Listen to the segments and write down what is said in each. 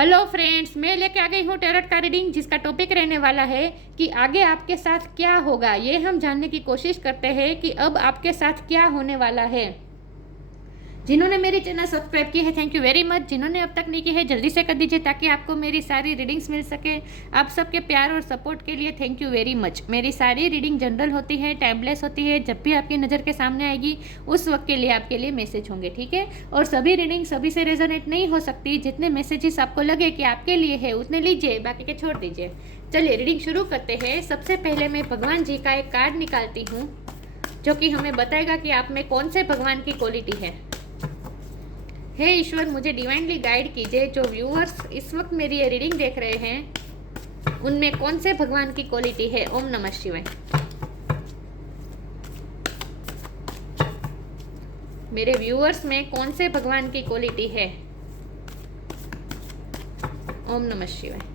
Hello friends, मैं लेके आ गई हूँ टैरोट का रीडिंग, जिसका टॉपिक रहने वाला है कि आगे आपके साथ क्या होगा। ये हम जानने की कोशिश करते हैं कि अब आपके साथ क्या होने वाला है। जिन्होंने मेरी चैनल सब्सक्राइब की है, थैंक यू वेरी मच। जिन्होंने अब तक नहीं की है, जल्दी से कर दीजिए ताकि आपको मेरी सारी रीडिंग्स मिल सके। आप सबके प्यार और सपोर्ट के लिए थैंक यू वेरी मच। मेरी सारी रीडिंग जनरल होती है, टाइमलेस होती है। जब भी आपकी नज़र के सामने आएगी उस वक्त के लिए आपके लिए मैसेज होंगे, ठीक है। और सभी रीडिंग सभी से रेजोनेट नहीं हो सकती। जितने मैसेजेस आपको लगे कि आपके लिए है उतने लीजिए, बाकी के छोड़ दीजिए। चलिए रीडिंग शुरू करते हैं। सबसे पहले मैं भगवान जी का एक कार्ड निकालती हूँ जो कि हमें बताएगा कि आप में कौन से भगवान की क्वालिटी है। हे ईश्वर, मुझे डिवाइनली गाइड कीजिए। जो व्यूअर्स इस वक्त मेरी ये रीडिंग देख रहे हैं उनमें कौन से भगवान की क्वालिटी है। ओम नमः शिवाय। मेरे व्यूअर्स में कौन से भगवान की क्वालिटी है। ओम नमः शिवाय।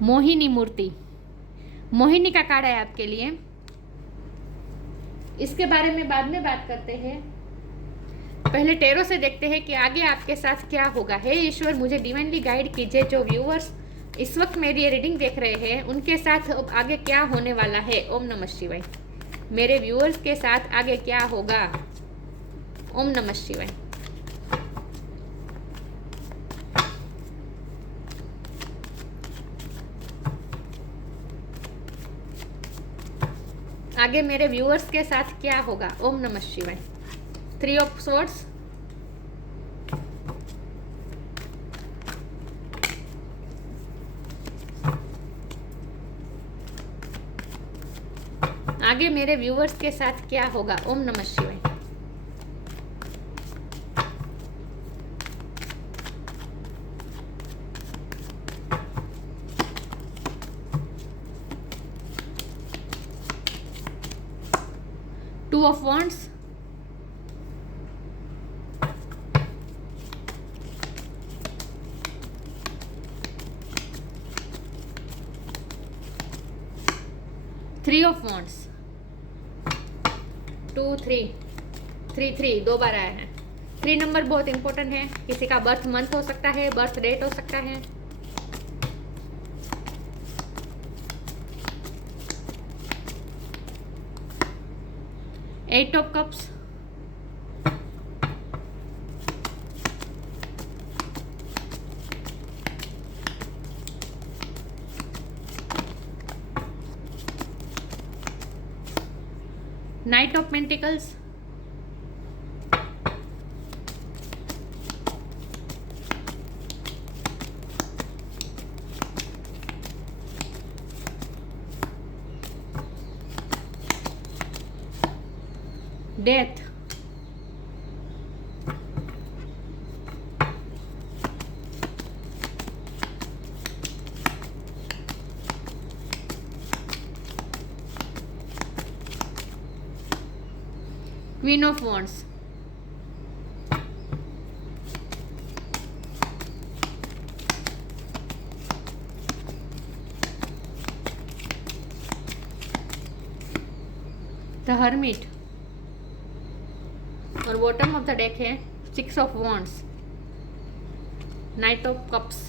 मोहिनी मूर्ति, मोहिनी का कार्ड है आपके लिए। इसके बारे में बाद में बात करते हैं। पहले टैरो से देखते हैं कि आगे आपके साथ क्या होगा। हे ईश्वर, मुझे डिवाइनली गाइड कीजिए। जो व्यूअर्स इस वक्त मेरी ये रीडिंग देख रहे हैं उनके साथ अब आगे क्या होने वाला है। ओम नमः शिवाय। मेरे व्यूअर्स के साथ आगे क्या होगा। ओम नमः शिवाय। आगे मेरे व्यूअर्स के साथ क्या होगा। ओम नमः शिवाय। 3 ऑफ स्वॉर्ड्स, आगे मेरे व्यूअर्स के साथ क्या होगा। ओम नमः शिवाय। Two of wands, three of wands, 2 3 3 3 दो बार आया है। 3 नंबर बहुत इंपॉर्टेंट है। किसी का बर्थ मंथ हो सकता है, बर्थ डेट हो सकता है। Eight of cups, knight of pentacles, death, queen of wands, the hermit, और बॉटम ऑफ द डेक है 6 of wands, knight of cups.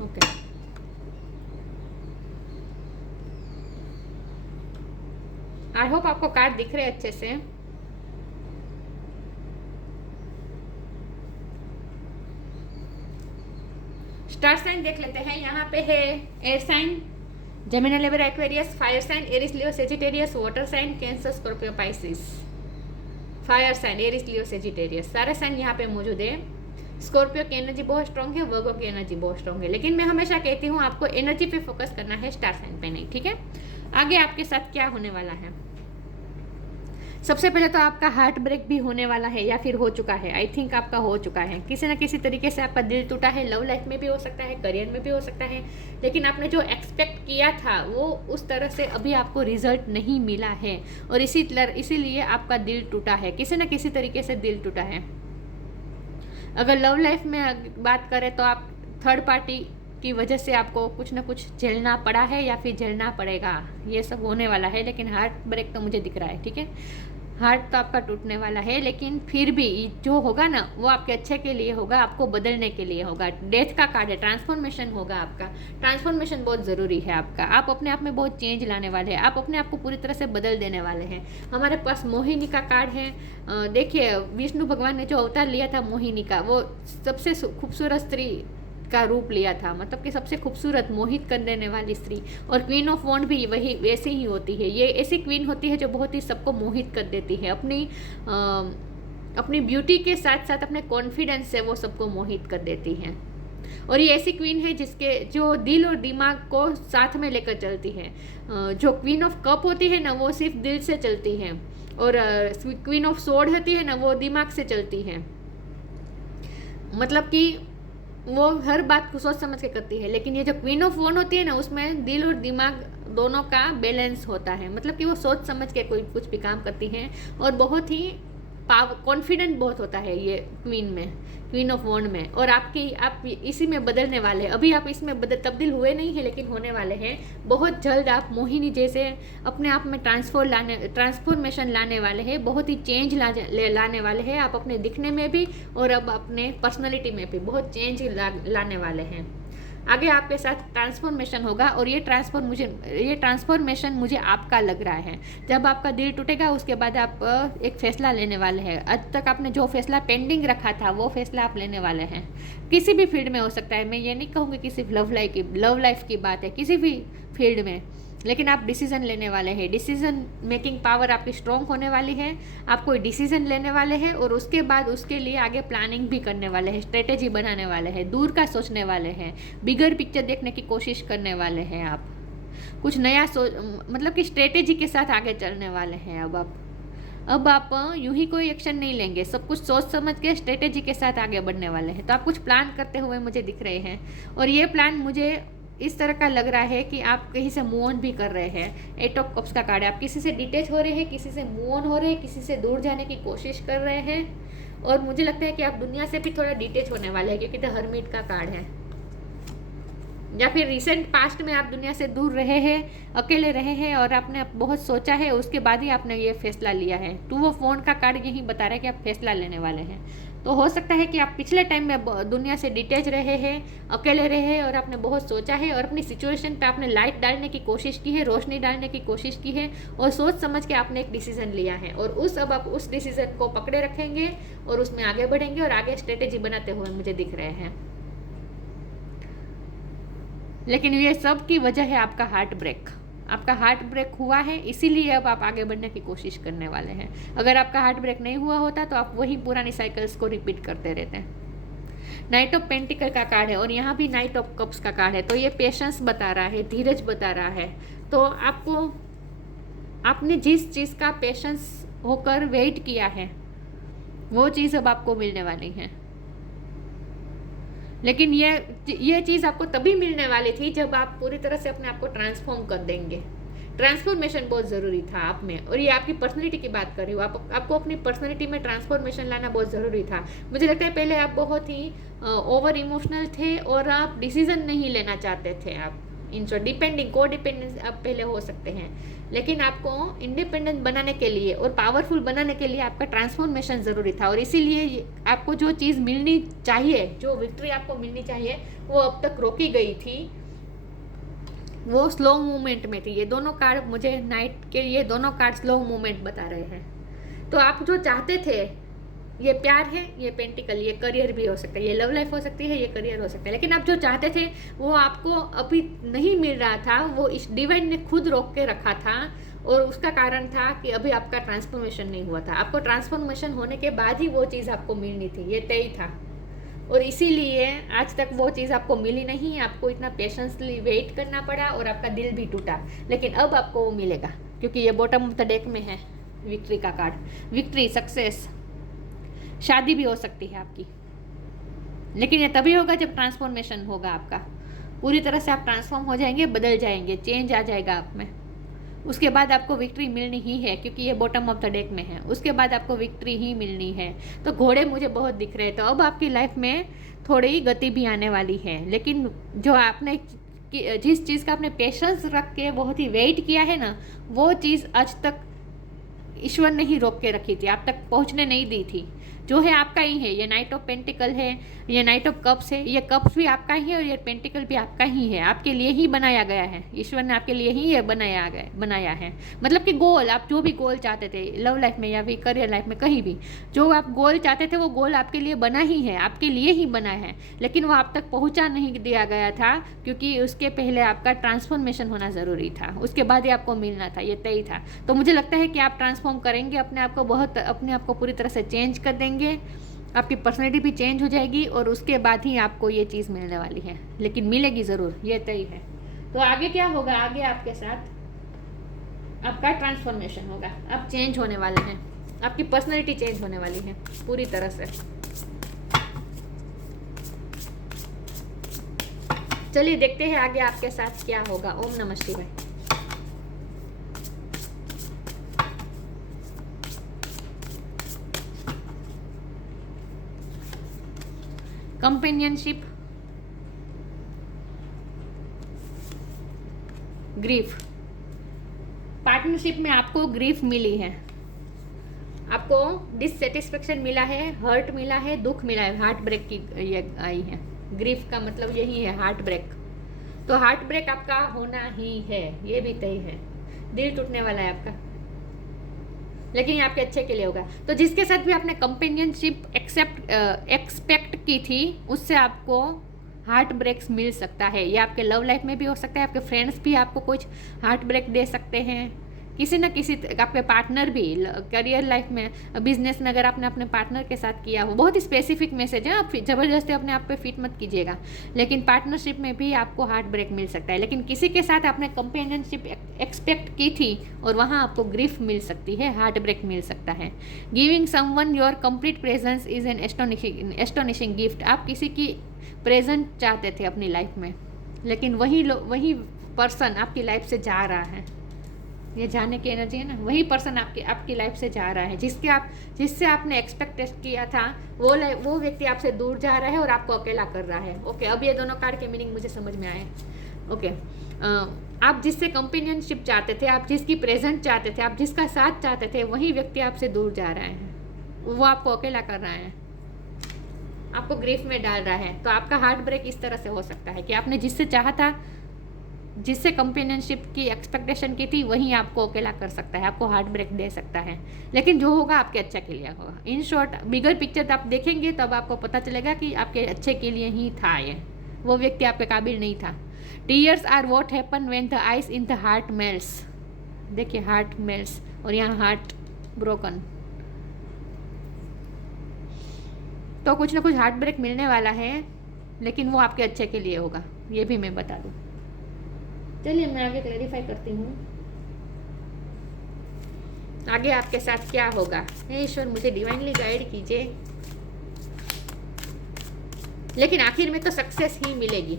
Okay, I hope आपको कार्ड दिख रहे अच्छे से। स्टार साइन देख लेते हैं। यहाँ पे है air sign, Gemini, Libra, Aquarius, fire sign, Aries, Leo, Sagittarius, water sign, Cancer, Scorpio, Pisces. Fire sign, Aries, Leo, Sagittarius, सारे साइन यहाँ पे मौजूद है। स्कॉर्पियो की एनर्जी बहुत स्ट्रॉन्ग है, वर्गो की एनर्जी बहुत स्ट्रॉन्ग है, लेकिन मैं हमेशा कहती हूँ आपको एनर्जी पे फोकस करना है, स्टार साइन पे नहीं, ठीक है। आगे आपके साथ क्या होने वाला है। सबसे पहले तो आपका हार्ट ब्रेक भी होने वाला है या फिर हो चुका है। आई थिंक आपका हो चुका है। किसी न किसी तरीके से आपका दिल टूटा है। लव लाइफ में भी हो सकता है, करियर में भी हो सकता है, लेकिन आपने जो एक्सपेक्ट किया था वो उस तरह से अभी आपको रिजल्ट नहीं मिला है और इसीलिए आपका दिल टूटा है। किसी न किसी तरीके से दिल टूटा है। अगर लव लाइफ में बात करें तो आप थर्ड पार्टी की वजह से आपको कुछ ना कुछ झेलना पड़ा है या फिर झेलना पड़ेगा, ये सब होने वाला है। लेकिन हार्ट ब्रेक तो मुझे दिख रहा है, ठीक है, हार्ट तो आपका टूटने वाला है, लेकिन फिर भी जो होगा ना वो आपके अच्छे के लिए होगा, आपको बदलने के लिए होगा। डेथ का कार्ड है, ट्रांसफॉर्मेशन होगा आपका। ट्रांसफॉर्मेशन बहुत ज़रूरी है आपका। आप अपने आप में बहुत चेंज लाने वाले हैं, आप अपने आप को पूरी तरह से बदल देने वाले हैं। हमारे पास मोहिनी का कार्ड है। देखिए, विष्णु भगवान ने जो अवतार लिया था मोहिनी का, वो सबसे खूबसूरत स्त्री का रूप लिया था, मतलब कि सबसे खूबसूरत मोहित कर देने वाली स्त्री। और क्वीन ऑफ वॉन्ड भी वही वैसे ही होती है। ये ऐसी क्वीन होती है जो बहुत ही सबको मोहित कर देती है, अपनी ब्यूटी के साथ साथ अपने कॉन्फिडेंस से वो सबको मोहित कर देती है। और ये ऐसी क्वीन है जो दिल और दिमाग को साथ में लेकर चलती है। जो क्वीन ऑफ कप होती है ना, वो सिर्फ दिल से चलती है, और क्वीन ऑफ सोर्ड होती है ना, वो दिमाग से चलती है। मतलब कि वो हर बात को सोच समझ के करती है। लेकिन ये जो क्वीन ऑफ वॉन्ड होती है ना, उसमें दिल और दिमाग दोनों का बैलेंस होता है। मतलब कि वो सोच समझ के कोई कुछ भी काम करती है, और बहुत ही कॉन्फिडेंट बहुत होता है ये क्वीन में, क्वीन ऑफ वॉन्ड में। और आप इसी में बदलने वाले हैं। अभी आप इसमें तब्दील हुए नहीं है, लेकिन होने वाले हैं। बहुत जल्द आप मोहिनी जैसे अपने आप में ट्रांसफॉर्मेशन लाने वाले हैं, बहुत ही चेंज लाने वाले हैं। आप अपने दिखने में भी और अब अपने पर्सनैलिटी में भी बहुत चेंज लाने वाले हैं। आगे आपके साथ ट्रांसफॉर्मेशन होगा, और ये ट्रांसफॉर्मेशन मुझे आपका लग रहा है। जब आपका दिल टूटेगा उसके बाद आप एक फैसला लेने वाले हैं। आज तक आपने जो फैसला पेंडिंग रखा था वो फैसला आप लेने वाले हैं। किसी भी फील्ड में हो सकता है, मैं ये नहीं कहूँगी कि सिर्फ लव लाइफ की बात है, किसी भी फील्ड में। लेकिन आप डिसीजन लेने वाले हैं। डिसीजन मेकिंग पावर आपकी स्ट्रॉन्ग होने वाली है। आप कोई डिसीजन लेने वाले हैं, और उसके बाद उसके लिए आगे प्लानिंग भी करने वाले हैं, स्ट्रेटेजी बनाने वाले हैं, दूर का सोचने वाले हैं, बिगर पिक्चर देखने की कोशिश करने वाले हैं। आप कुछ नया मतलब कि स्ट्रेटेजी के साथ आगे चलने वाले हैं। अब आप यूं ही कोई एक्शन नहीं लेंगे, सब कुछ सोच समझ के स्ट्रेटेजी के साथ आगे बढ़ने वाले हैं। तो आप कुछ प्लान करते हुए मुझे दिख रहे हैं, और ये प्लान मुझे इस तरह का लग रहा है कि आप कहीं से मूव ऑन भी कर रहे हैं। 8 ऑफ कप्स का कार्ड है। आप किसी से डिटेच हो रहे हैं, किसी से मूव ऑन हो रहे हैं, किसी से दूर जाने की कोशिश कर रहे हैं। और मुझे लगता है कि आप दुनिया से भी थोड़ा डिटेच होने वाले हैं, क्योंकि द हर्मिट का कार्ड है। या फिर रिसेंट पास्ट में आप दुनिया से दूर रहे हैं, अकेले रहे हैं, और आपने बहुत सोचा है, उसके बाद ही आपने ये फैसला लिया है। 2 ऑफ वॉन्ड का कार्ड यही बता रहा है कि आप फैसला लेने वाले हैं। तो हो सकता है कि आप पिछले टाइम में दुनिया से डिटेच रहे हैं, अकेले रहे हैं, और आपने बहुत सोचा है, और अपनी सिचुएशन पे आपने लाइट डालने की कोशिश की है, रोशनी डालने की कोशिश की है, और सोच समझ के आपने एक डिसीजन लिया है। और अब आप उस डिसीजन को पकड़े रखेंगे और उसमें आगे बढ़ेंगे, और आगे स्ट्रेटेजी बनाते हुए मुझे दिख रहे हैं। लेकिन ये सब की वजह है आपका हार्ट ब्रेक। आपका हार्ट ब्रेक हुआ है, इसीलिए अब आप आगे बढ़ने की कोशिश करने वाले हैं। अगर आपका हार्ट ब्रेक नहीं हुआ होता तो आप वही पुरानी साइकिल्स को रिपीट करते रहते हैं। नाइट ऑफ पेंटिकल का कार्ड है, और यहाँ भी नाइट ऑफ कप्स का कार्ड है। तो ये पेशेंस बता रहा है, धीरज बता रहा है। तो आपने जिस चीज़ का पेशेंस होकर वेट किया है, वो चीज़ अब आपको मिलने वाली है। लेकिन ये चीज़ आपको तभी मिलने वाली थी जब आप पूरी तरह से अपने आप को ट्रांसफॉर्म कर देंगे। ट्रांसफॉर्मेशन बहुत ज़रूरी था आप में, और ये आपकी पर्सनैलिटी की बात कर रही हूँ। आपको अपनी पर्सनैलिटी में ट्रांसफॉर्मेशन लाना बहुत ज़रूरी था। मुझे लगता है पहले आप बहुत ही ओवर इमोशनल थे, और आप डिसीजन नहीं लेना चाहते थे। आप डिपेंडिंग को डिपेंडेंस आप पहले हो सकते हैं, लेकिन आपको इंडिपेंडेंट बनाने के लिए और पावरफुल बनाने के लिए आपका ट्रांसफॉर्मेशन ज़रूरी था। और इसीलिए आपको जो चीज़ मिलनी चाहिए, जो विक्ट्री आपको मिलनी चाहिए, वो अब तक रोकी गई थी, वो स्लो मूवमेंट में थी। ये दोनों कार्ड मुझे नाइट के ये दोनों कार्ड स्लो मूवमेंट बता रहे हैं। तो आप जो चाहते थे, ये प्यार है, ये पेंटिकल, ये करियर भी हो सकता है, ये लव लाइफ हो सकती है, ये करियर हो सकता है। लेकिन आप जो चाहते थे वो आपको अभी नहीं मिल रहा था, वो इस डिवाइन ने खुद रोक के रखा था। और उसका कारण था कि अभी आपका ट्रांसफॉर्मेशन नहीं हुआ था। आपको ट्रांसफॉर्मेशन होने के बाद ही वो चीज़ आपको मिलनी थी, ये तय था। और इसीलिए आज तक वो चीज़ आपको मिली नहीं। आपको इतना पेशेंसली वेट करना पड़ा, और आपका दिल भी टूटा। लेकिन अब आपको वो मिलेगा, क्योंकि ये बॉटम ऑफ द डेक में है विक्ट्री का कार्ड। विक्ट्री, सक्सेस, शादी भी हो सकती है आपकी। लेकिन ये तभी होगा जब ट्रांसफॉर्मेशन होगा आपका। पूरी तरह से आप ट्रांसफॉर्म हो जाएंगे, बदल जाएंगे, चेंज आ जाएगा आप में। उसके बाद आपको विक्ट्री मिलनी ही है, क्योंकि ये बॉटम ऑफ द डेक में है। उसके बाद आपको विक्ट्री ही मिलनी है। तो घोड़े मुझे बहुत दिख रहे हैं। तो अब आपकी लाइफ में थोड़ी गति भी आने वाली है, लेकिन जो आपने जिस चीज़ का आपने पेशेंस रख के बहुत ही वेट किया है ना, वो चीज़ आज तक ईश्वर ने ही रोक के रखी थी, आप तक पहुंचने नहीं दी थी। जो है आपका ही है। ये नाइट ऑफ पेंटिकल है, ये नाइट ऑफ कप्स है, ये कप्स भी आपका ही है और ये पेंटिकल भी आपका ही है। आपके लिए ही बनाया गया है, ईश्वर ने आपके लिए ही ये बनाया है। मतलब कि गोल, आप जो भी गोल चाहते थे लव लाइफ में या फिर करियर लाइफ में, कहीं भी जो आप गोल चाहते थे वो गोल आपके लिए बना ही है, आपके लिए ही बना है। लेकिन वो आप तक पहुँचा नहीं दिया गया था, क्योंकि उसके पहले आपका ट्रांसफॉर्मेशन होना ज़रूरी था, उसके बाद ही आपको मिलना था, ये तय था। तो मुझे लगता है कि आप ट्रांसफॉर्म करेंगे अपने आप को, अपने आप को पूरी तरह से चेंज कर देंगे, आपकी पर्सनैलिटी भी चेंज हो जाएगी और उसके बाद ही आपको ये चीज़ मिलने वाली है। लेकिन मिलेगी ज़रूर, ये तय है। तो आगे क्या होगा, आगे आपके साथ आपका ट्रांसफॉर्मेशन होगा, आप चेंज होने वाले हैं, आपकी पर्सनैलिटी चेंज होने वाली है पूरी तरह से। चलिए देखते हैं आगे आपके साथ क्या होगा। ओम नमः शिवाय। Companionship, grief. पार्टनरशिप में आपको ग्रीफ मिली है, आपको डिससेटिस्फेक्शन मिला है, हर्ट मिला है, दुख मिला है, हार्ट ब्रेक की ये आई है। ग्रीफ का मतलब यही है, हार्ट ब्रेक। तो हार्ट ब्रेक आपका होना ही है, ये भी तय है। दिल टूटने वाला है आपका, लेकिन ये आपके अच्छे के लिए होगा। तो जिसके साथ भी आपने कंपेनियनशिप एक्सपेक्ट की थी, उससे आपको हार्ट ब्रेक्स मिल सकता है। ये आपके लव लाइफ में भी हो सकता है, आपके फ्रेंड्स भी आपको कुछ हार्ट ब्रेक दे सकते हैं, किसी न किसी आपके पार्टनर भी। करियर लाइफ में, बिजनेस में अगर आपने अपने पार्टनर के साथ किया हो, बहुत ही स्पेसिफिक मैसेज है, आप ज़बरदस्ती अपने आप पे फिट मत कीजिएगा। लेकिन पार्टनरशिप में भी आपको हार्ट ब्रेक मिल सकता है। लेकिन किसी के साथ आपने कंपेनियनशिप एक्सपेक्ट की थी और वहाँ आपको ग्रीफ मिल सकती है, हार्ट ब्रेक मिल सकता है। Giving someone your complete presence is an astonishing gift. आप किसी की प्रेजेंट चाहते थे अपनी लाइफ में, लेकिन वही पर्सन आपकी लाइफ से जा रहा है। ये जाने की एनर्जी है ना, वही पर्सन आपकी लाइफ से जा रहा है, जिससे आपने एक्सपेक्ट किया था, वो व्यक्ति आपसे दूर जा रहा है और आपको अकेला कर रहा है। ओके, अब ये दोनों कार्ड के मीनिंग मुझे समझ में आए। ओके, आप जिससे कंपेनियनशिप चाहते थे, आप जिसकी प्रेजेंट चाहते थे, आप जिसका साथ चाहते थे, वही व्यक्ति आपसे दूर जा रहा है, वो आपको अकेला कर रहा है, आपको ग्रीफ में डाल रहा है। तो आपका हार्ट ब्रेक इस तरह से हो सकता है कि आपने जिससे चाहा था, जिससे कंपेनियनशिप की एक्सपेक्टेशन की थी, वही आपको अकेला कर सकता है, आपको हार्ट ब्रेक दे सकता है। लेकिन जो होगा आपके अच्छे के लिए होगा। इन शॉर्ट, बिगर पिक्चर आप देखेंगे तब आपको पता चलेगा कि आपके अच्छे के लिए ही था ये, वो व्यक्ति आपके काबिल नहीं था। Tears are what happen when the ice in the heart melts. देखिए, हार्ट मेल्ट्स और यहाँ हार्ट ब्रोकन। तो कुछ ना कुछ हार्ट ब्रेक मिलने वाला है, लेकिन वो आपके अच्छे के लिए होगा, ये भी मैं बता दूँ। चलिए मैं आगे क्लैरिफाई करती हूँ, आगे आपके साथ क्या होगा। हे ईश्वर, मुझे डिवाइनली गाइड कीजिए। लेकिन आखिर में तो सक्सेस ही मिलेगी।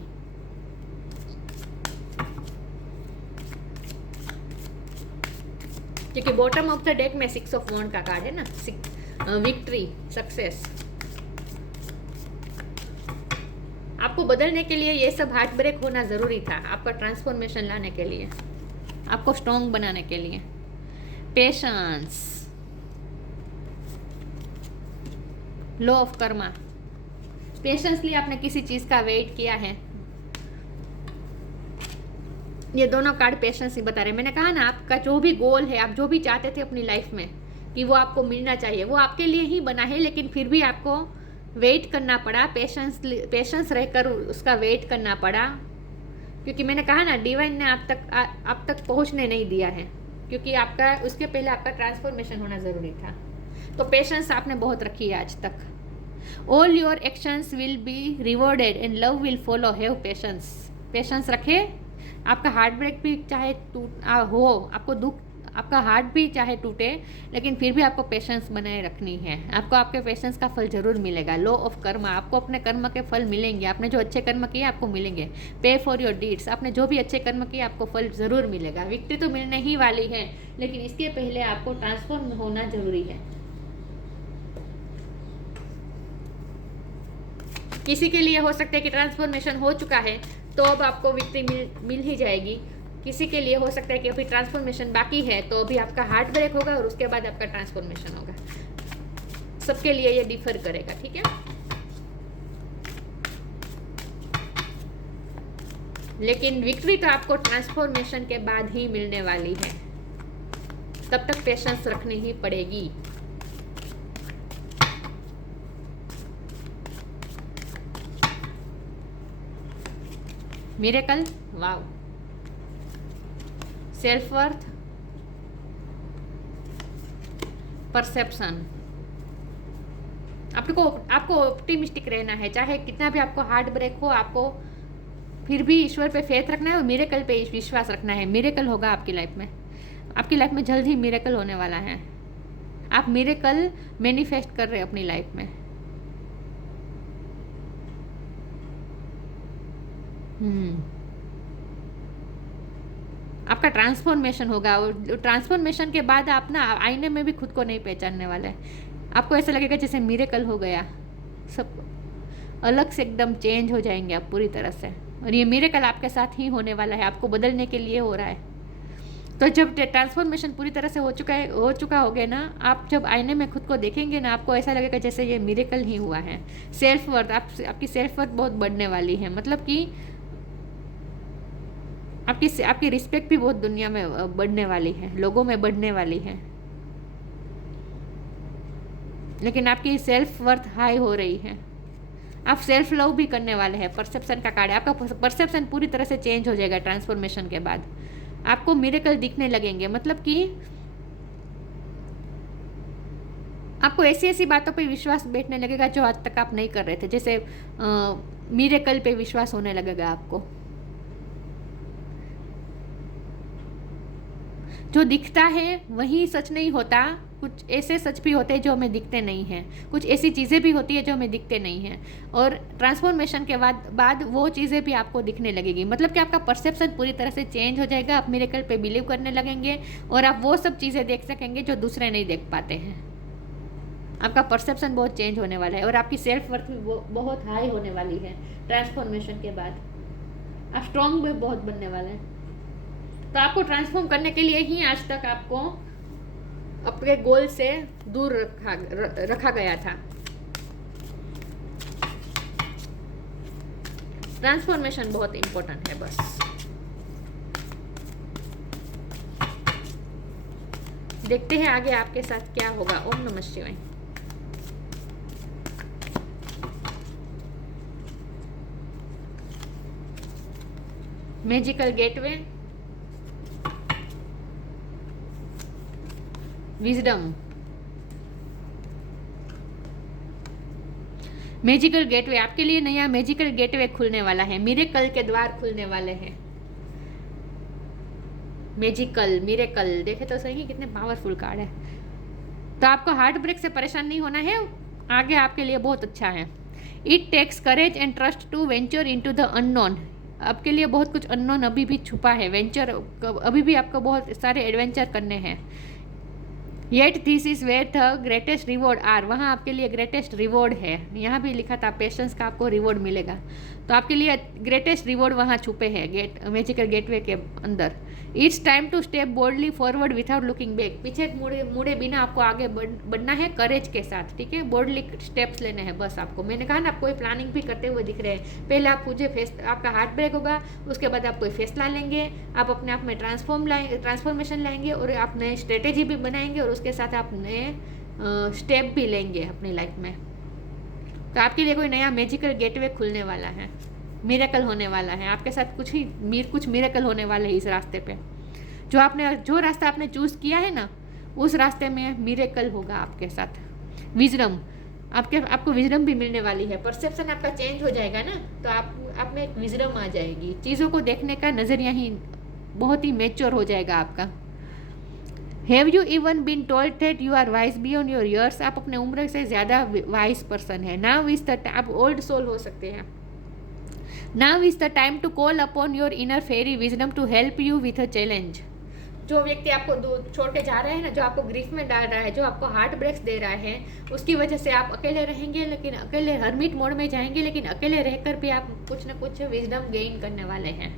क्योंकि बॉटम ऑफ द डेक में 6 ऑफ वॉन्ड का कार्ड है ना, विक्ट्री, सक्सेस। आपको बदलने के लिए ये सब हार्ट ब्रेक होना ज़रूरी था, आपका ट्रांसफॉर्मेशन लाने के लिए, आपको स्ट्रॉन्ग बनाने के लिए। Patience, law of Karma. Patiently आपने किसी चीज़ का वेट किया है। ये दोनों कार्ड पेशेंस ही बता रहे हैं। मैंने कहा ना, आपका जो भी गोल है, आप जो भी चाहते थे अपनी लाइफ में कि वो आपको मिलना चाहिए, वो आपके लिए ही बना है, लेकिन फिर भी आपको वेट करना पड़ा, पेशेंस रहकर उसका वेट करना पड़ा। क्योंकि मैंने कहा ना, डिवाइन ने आप तक पहुंचने नहीं दिया है, क्योंकि आपका उसके पहले आपका ट्रांसफॉर्मेशन होना ज़रूरी था। तो पेशेंस आपने बहुत रखी है आज तक। All your actions will be rewarded and love will follow. Have patience, patience रखे। आपका हार्ट ब्रेक भी चाहे हो, आपको दुख आपका हार्ट भी चाहे टूटे, लेकिन फिर भी आपको पेशेंस बनाए रखनी है। आपको आपके पेशेंस का फल जरूर मिलेगा। लॉ ऑफ कर्म, आपको अपने कर्म के फल मिलेंगे। आपने जो अच्छे कर्म किए आपको मिलेंगे। पे फॉर योर डीड्स, आपने जो भी अच्छे कर्म किए आपको फल जरूर मिलेगा। विक्ट्री तो मिलने ही वाली है, लेकिन इसके पहले आपको ट्रांसफॉर्म होना जरूरी है। किसी के लिए हो सकता है कि ट्रांसफॉर्मेशन हो चुका है तो अब आपको विक्ट्री मिल ही जाएगी। किसी के लिए हो सकता है कि अभी ट्रांसफॉर्मेशन बाकी है, तो अभी आपका हार्ट ब्रेक होगा और उसके बाद आपका ट्रांसफॉर्मेशन होगा। सबके लिए ये डिफर करेगा, ठीक है। लेकिन विक्ट्री तो आपको ट्रांसफॉर्मेशन के बाद ही मिलने वाली है, तब तक पेशेंस रखनी ही पड़ेगी। Miracle, wow. Self worth, perception. आपको ऑप्टिमिस्टिक रहना है, चाहे कितना भी आपको हार्ट ब्रेक हो, आपको फिर भी ईश्वर पे फेथ रखना है और मिरेकल पे विश्वास रखना है। मिरेकल होगा आपकी लाइफ में। आपकी लाइफ में जल्द ही मिरेकल होने वाला है। आप मिरेकल मैनिफेस्ट कर रहे हैं अपनी लाइफ में। आपका ट्रांसफॉर्मेशन होगा और ट्रांसफॉर्मेशन के बाद आप ना आईने में भी खुद को नहीं पहचानने वाले हैं। आपको ऐसा लगेगा जैसे मिरेकल हो गया, सब अलग से एकदम चेंज हो जाएंगे आप पूरी तरह से। और ये मिरेकल आपके साथ ही होने वाला है, आपको बदलने के लिए हो रहा है। तो जब ट्रांसफॉर्मेशन पूरी तरह से हो चुका होगा ना, आप जब आईने में खुद को देखेंगे ना, आपको ऐसा लगेगा जैसे ये मिरेकल ही हुआ है। सेल्फ वर्थ, आपकी सेल्फ वर्थ बहुत बढ़ने वाली है। मतलब कि आपकी रिस्पेक्ट भी बहुत दुनिया में बढ़ने वाली है, लोगों में बढ़ने वाली है। लेकिन आपकी सेल्फ वर्थ हाई हो रही है। आप सेल्फ लव भी करने वाले हैं। परसेप्शन का कार्ड है, आपका परसेप्शन पूरी तरह से चेंज हो जाएगा ट्रांसफॉर्मेशन के बाद। आपको मिरेकल दिखने लगेंगे। मतलब कि आपको ऐसी ऐसी बातों पे विश्वास बैठने लगेगा जो आज तक आप नहीं कर रहे थे। जैसे मिरेकल पे विश्वास होने लगेगा आपको। जो दिखता है वही सच नहीं होता, कुछ ऐसे सच भी होते हैं जो हमें दिखते नहीं हैं। कुछ ऐसी चीज़ें भी होती है जो हमें दिखते नहीं हैं। और ट्रांसफॉर्मेशन के बाद वो चीज़ें भी आपको दिखने लगेगी। मतलब कि आपका परसेप्शन पूरी तरह से चेंज हो जाएगा। आप मिरेकल पे बिलीव करने लगेंगे और आप वो सब चीज़ें देख सकेंगे जो दूसरे नहीं देख पाते हैं। आपका परसेप्शन बहुत चेंज होने वाला है और आपकी सेल्फ वर्थ भी बहुत हाई होने वाली है ट्रांसफॉर्मेशन के बाद। आप स्ट्रॉन्ग भी बहुत बनने वाले हैं। तो आपको ट्रांसफॉर्म करने के लिए ही आज तक आपको अपने गोल से दूर रखा गया था। ट्रांसफॉर्मेशन बहुत इंपॉर्टेंट है। बस देखते हैं आगे आपके साथ क्या होगा। ओम नमः शिवाय। Magical gateway, wisdom. Magical gateway, आपके लिए नया मैजिकल गेटवे खुलने वाला है। मिरेकल के द्वार खुलने वाले हैं। मैजिकल, मिरेकल, देखे तो सही कितने पावरफुल कार्ड है। तो आपको हार्ट ब्रेक से परेशान नहीं होना है। आगे आपके लिए बहुत अच्छा है। It takes courage and trust to venture into the unknown. आपके लिए बहुत कुछ अननोन अभी भी छुपा है। वेंचर, अभी भी आपको बहुत सारे एडवेंचर करने हैं। Yet this is where the greatest reward are, वहाँ आपके लिए ग्रेटेस्ट रिवॉर्ड है। यहाँ भी लिखा था पेशेंस का आपको रिवॉर्ड मिलेगा। तो आपके लिए ग्रेटेस्ट रिवॉर्ड वहाँ छुपे हैं मैजिकल गेटवे के अंदर। It's time to step boldly forward without looking back. पीछे मुड़े बिना आपको आगे बढ़ना है करेज के साथ, ठीक है। बोल्डली स्टेप्स लेने हैं बस आपको। मैंने कहा ना, आप कोई प्लानिंग भी करते हुए दिख रहे हैं। पहले आप आपका हार्ट ब्रेक होगा, उसके बाद आप कोई फैसला लेंगे, आप अपने आप में ट्रांसफॉर्मेशन लाएंगे और आप नए स्ट्रेटेजी भी बनाएंगे और उसके साथ आप नए स्टेप भी लेंगे अपनी लाइफ में। तो आपके लिए कोई नया मैजिकल गेटवे खुलने वाला है। मिरेकल होने वाला है आपके साथ। कुछ मिरेकल होने वाला है इस रास्ते पे। जो रास्ता आपने चूज़ किया है ना, उस रास्ते में मिरेकल होगा आपके साथ। विजडम, आपको विजडम भी मिलने वाली है। परसेप्शन आपका चेंज हो जाएगा ना, तो आप में एक विजडम आ जाएगी। चीज़ों को देखने का नज़रिया ही बहुत ही मैच्योर हो जाएगा आपका। Have you even been told that you are wise beyond your years, आप अपने उम्र से ज़्यादा वाइज पर्सन है। नाउ इज द, आप ओल्ड सोल हो सकते हैं। Now is the time to call upon your inner fairy wisdom to help you with a challenge. जो व्यक्ति आपको छोड़ के जा रहे हैं ना, जो आपको ग्रीफ में डाल रहा है, जो आपको हार्ट ब्रेक्स दे रहा है, उसकी वजह से आप अकेले रहेंगे, लेकिन अकेले हर्मिट मोड में जाएंगे, लेकिन अकेले रहकर भी आप कुछ ना कुछ विजडम गेन करने वाले हैं,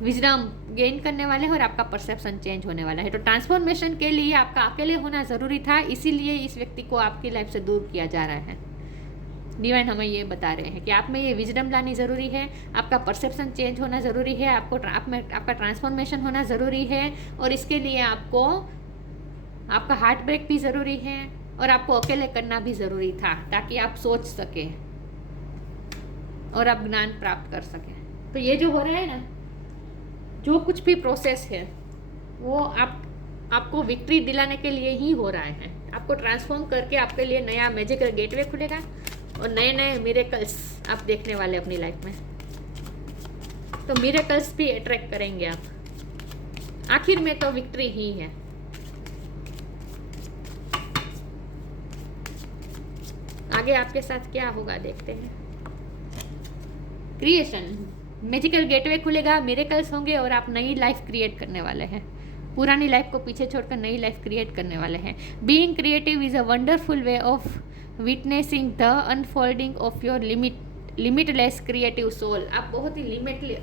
विजडम गेन करने वाले हैं और आपका परसेप्शन चेंज होने वाला है। तो ट्रांसफॉर्मेशन के लिए आपका अकेले होना ज़रूरी था, इसीलिए इस व्यक्ति को आपकी लाइफ से दूर किया जा रहा है। डिवाइन हमें ये बता रहे हैं कि आप में ये विजडम लानी ज़रूरी है, आपका परसेप्शन चेंज होना ज़रूरी है, आपका ट्रांसफॉर्मेशन होना ज़रूरी है, और इसके लिए आपको आपका हार्ट ब्रेक भी ज़रूरी है और आपको अकेले करना भी ज़रूरी था, ताकि आप सोच सकें और आप ज्ञान प्राप्त कर सकें। तो ये जो हो रहा है ना, जो कुछ भी प्रोसेस है वो आपको विक्ट्री दिलाने के लिए ही हो रहा है। आपको ट्रांसफॉर्म करके आपके लिए नया मैजिकल गेटवे खुलेगा और नए नए मिरेकल्स आप देखने वाले अपनी लाइफ में। तो मिरेकल्स भी अट्रैक्ट करेंगे आप। आखिर में तो विक्ट्री ही है। आगे आपके साथ क्या होगा देखते हैं। क्रिएशन, मैजिकल गेटवे खुलेगा, मिरेकल्स होंगे और आप नई लाइफ क्रिएट करने वाले हैं। पुरानी लाइफ को पीछे छोड़कर नई लाइफ क्रिएट करने वाले हैं। Being creative is a wonderful way of witnessing the unfolding of your limitless creative soul. आप बहुत ही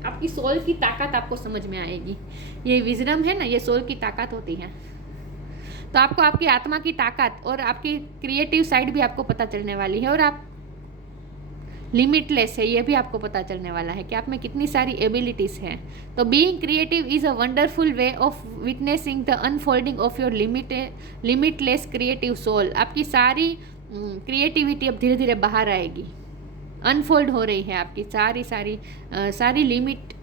आपकी सोल की ताकत आपको समझ में आएगी। ये विजडम है ना, ये सोल की ताकत होती है। तो आपको आपकी आत्मा की ताकत और आपकी क्रिएटिव साइड भी आपको पता चलने वाली है, और आप लिमिटलेस है ये भी आपको पता चलने वाला है कि आप में कितनी सारी एबिलिटीज़ हैं। तो being creative is a wonderful way of witnessing the unfolding of your limitless creative soul. आपकी सारी क्रिएटिविटी अब धीरे धीरे बाहर आएगी, अनफोल्ड हो रही है। आपकी सारी लिमिट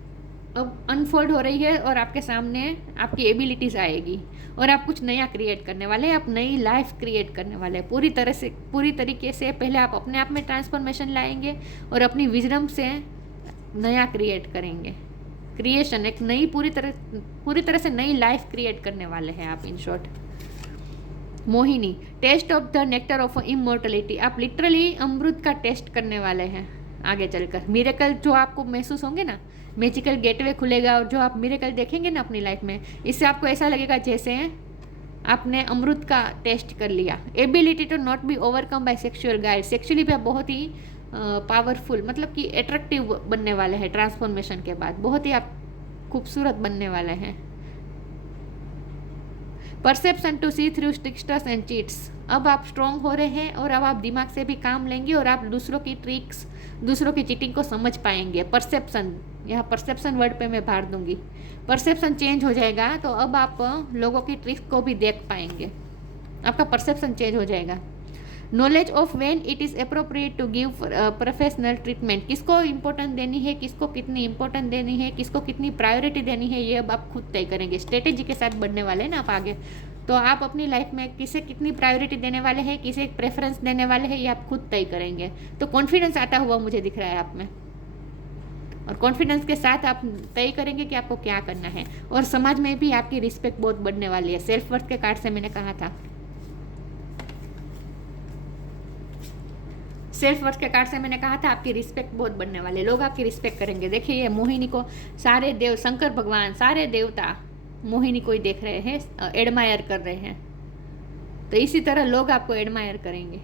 अब अनफोल्ड हो रही है और आपके सामने आपकी एबिलिटीज़ आएगी और आप कुछ नया क्रिएट करने वाले हैं। आप नई लाइफ क्रिएट करने वाले हैं पूरी तरीके से। पहले आप अपने आप में ट्रांसफॉर्मेशन लाएंगे और अपनी विजडम से नया क्रिएट करेंगे। क्रिएशन एक नई पूरी तरह से नई लाइफ क्रिएट करने वाले हैं आप। In short, Mohini, taste of the nectar of immortality. आप लिटरली अमृत का टेस्ट करने वाले हैं आगे चलकर। मिरेकल जो आपको महसूस होंगे ना, मैजिकल गेटवे खुलेगा और जो आप मिरेकल देखेंगे ना अपनी लाइफ में, इससे आपको ऐसा लगेगा जैसे आपने अमृत का टेस्ट कर लिया। Ability to not be overcome by sexual guide. Sexually भी आप बहुत ही पावरफुल, मतलब कि एट्रैक्टिव बनने वाले हैं ट्रांसफॉर्मेशन के बाद। बहुत ही आप खूबसूरत बनने वाले हैं। Perception to see through tricksters and cheats. अब आप स्ट्रॉन्ग हो रहे हैं और अब आप दिमाग से भी काम लेंगे और आप दूसरों की ट्रिक्स, दूसरों की चीटिंग को समझ पाएंगे। परसेप्शन, यहाँ परसेप्शन वर्ड पे मैं भार दूंगी। परसेप्शन चेंज हो जाएगा तो अब आप लोगों की ट्रिक्स को भी देख पाएंगे। आपका परसेप्शन चेंज हो जाएगा। Knowledge of when it is appropriate to give professional treatment. किसको इंपॉर्टेंट देनी है, किसको कितनी इंपॉर्टेंट देनी है, किसको कितनी प्रायोरिटी देनी है, ये अब आप खुद तय करेंगे। स्ट्रेटेजी के साथ बढ़ने वाले हैं ना आप आगे। तो आप अपनी लाइफ में किसे कितनी प्रायोरिटी देने वाले हैं, किसे प्रेफरेंस देने वाले हैं, ये आप खुद तय करेंगे। तो कॉन्फिडेंस आता हुआ मुझे दिख रहा है आप में, और कॉन्फिडेंस के साथ आप तय करेंगे कि आपको क्या करना है। और समाज में भी आपकी रिस्पेक्ट बहुत बढ़ने वाली है। सेल्फ वर्थ के कार्ड से मैंने कहा था, सेल्फ वर्थ के कार्ड से मैंने कहा था आपकी रिस्पेक्ट बहुत बढ़ने वाले, लोग आपकी रिस्पेक्ट करेंगे। देखिए ये मोहिनी को सारे देव, शंकर भगवान, सारे देवता मोहिनी को ही देख रहे हैं, एडमायर कर रहे हैं। तो इसी तरह लोग आपको एडमायर करेंगे,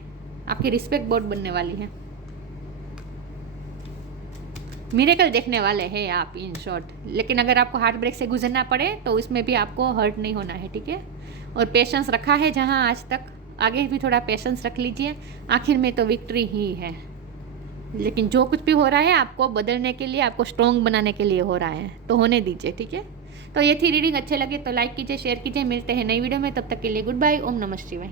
आपकी रिस्पेक्ट बहुत बनने वाली है। मिरेकल देखने वाले हैं आप इन शॉर्ट। लेकिन अगर आपको हार्ट ब्रेक से गुजरना पड़े तो इसमें भी आपको हर्ट नहीं होना है, ठीक है। और पेशेंस रखा है जहां आज तक, आगे भी थोड़ा पेशेंस रख लीजिए। आखिर में तो विक्ट्री ही है। लेकिन जो कुछ भी हो रहा है आपको बदलने के लिए, आपको स्ट्रॉन्ग बनाने के लिए हो रहा है, तो होने दीजिए, ठीक है। तो ये थी रीडिंग। अच्छे लगे तो लाइक कीजिए, शेयर कीजिए। मिलते हैं नई वीडियो में, तब तक के लिए गुड बाय। ओम नमः शिवाय।